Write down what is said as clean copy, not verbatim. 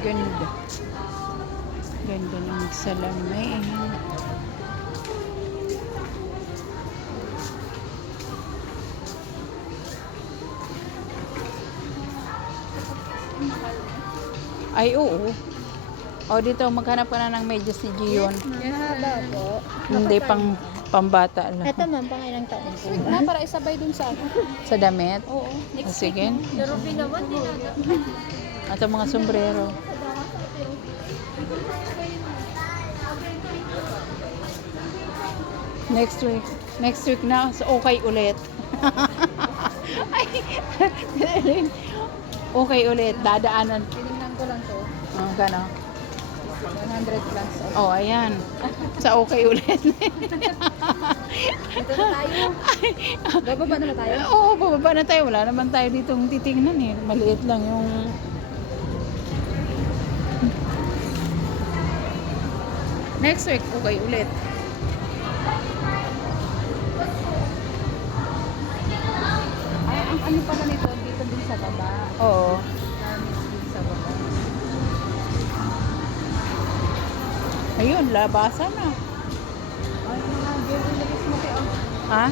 Ganda. Ganda ng salamin. Ay, oo. O, dito, maghanap ka na ng medyas ni Gion. Mahaba po. Hindi pang pambata lang. Ito ma'am, pang ilang taon po? Na para isabay dun sa ano. Sa damit. Oo. O, Next sige. Pero binawan din At ang mga sombrero. Next week. Next week na. So, okay ulit. Ay, okay ulit. Dadaanan. Tinignan ko lang to. Gano? 100 plus. Oh, ayan. Sa okay ulit. Ito na tayo. Bababa na ba tayo? Oo, bababa na tayo. Wala naman tayo ditong titingnan eh. Maliit lang yung... Next week, okay ulit. Ay, ang ano pala nito, dito din sa baba. Oo. Garments din sa baba. Ayun, labasan na. Ay, mga jewelries mo kayo. Ha?